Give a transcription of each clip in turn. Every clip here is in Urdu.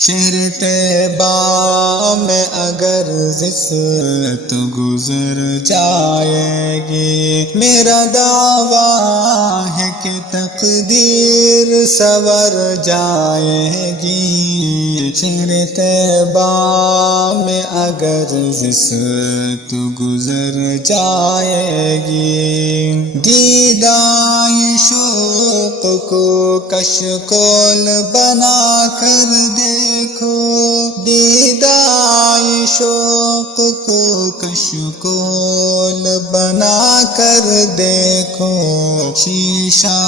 شہر طیبہ میں اگر زشت گزر جائے گی، میرا دعویٰ ہے کہ تقدیر سنور جائے گی۔ شہر طیبہ میں اگر زشت گزر جائے گی، دیدائے شوق کو کشکول بنا کر دیکھو، دیدائے شوق کو کشکول بنا کر دیکھو، شیشہ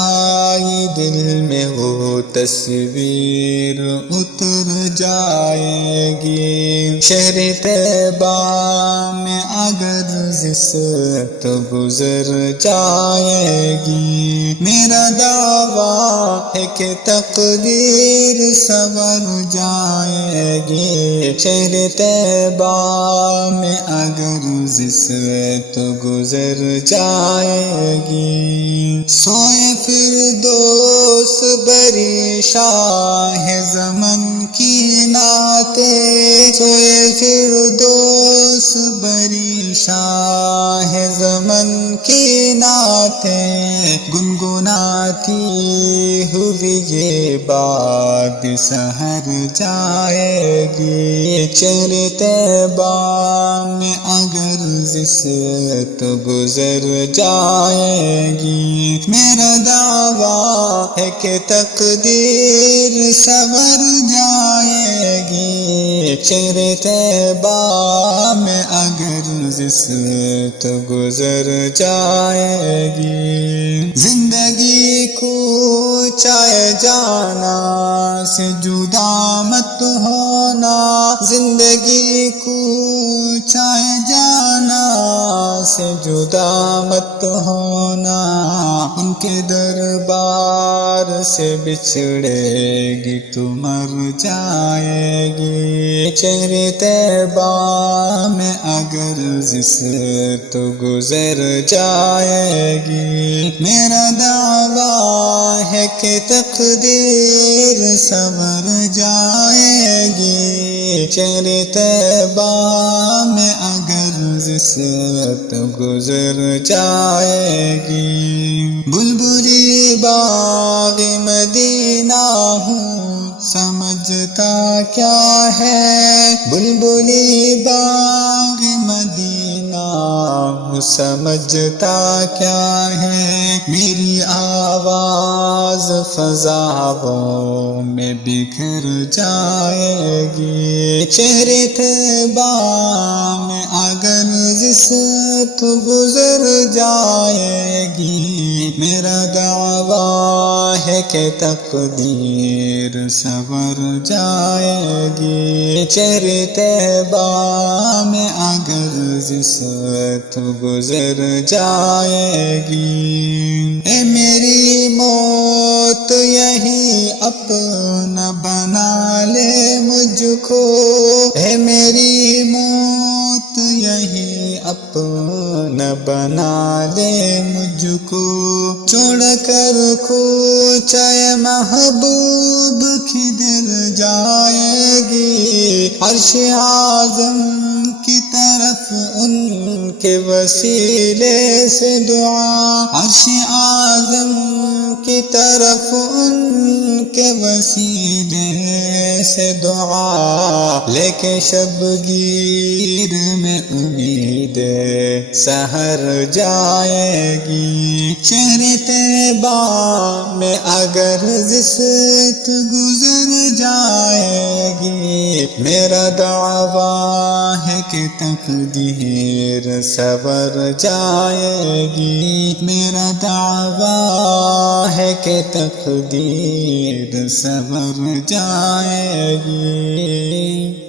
دل میں وہ تصویر اتر جائے گی۔ شہر طیبہ میں اگر زشت گزر جائے گی، میرا دعویٰ ہے کہ تقدیر سنور جائے گی۔ شہر طیبہ میں اگر زشت گزر جائے گی، سوئے فردوس بری شاہ زمن کی نعتیں، سوئے فردوس بری شاہ زمن کی نعتیں، گنگناتی ہوئی یہ بات سحر جائے گی۔ شہر طیبہ میں اگر زشت گزر جائے گی، میرا دعویٰ ہے کہ تقدیر سنور جائے گی۔ شہر طیبہ میں اگر زشت گزر جائے گی، زندگی کوچائے جانا سے جدا مت ہونا، زندگی کوچائے جانا سے جدا مت ہونا، ان کے دربار سے بچھڑے گی تو مر جائے گی۔ شہر طیبہ میں اگر زشت گزر جائے گی، میرا دعویٰ ہے کہ تقدیر سنور جائے گی۔ شہر طیبہ میں اگر زشت گزر جائے گی، بلبلی باغ مدینہ ہوں سمجھتا کیا ہے، بلبلی باغ مدینہ ہوں سمجھتا کیا ہے، میری آواز فضاؤں میں بکھر جائے گی۔ شہر طیبہ میں اگر زشت گزر جائے گی، میرا دعویٰ ہے کہ تقدیر سنور جائے گی۔ شہر طیبہ میں اگر زشت گزر جائے گی، اے میری موت یہی اپنا بنا لے مجھ کو، اے میری موت یہی اپنا بنا لے مجھ کو، چھوڑ کر کوچہ محبوب کدھر جائے گی، عرش اعظم کی طرف ان کے وسیلے سے دعا، عرش اعظم کی طرف ان کے وسیلے سے دعا، لے کے شبگیر میں امید سحر جائے گی۔ شہر طیبہ میں اگر زشت گزر جائے گی، میرا دعویٰ ہے کہ تقدیر سنور جائے گی، میرا دعویٰ ہے کہ تقدیر سنور جائے گی۔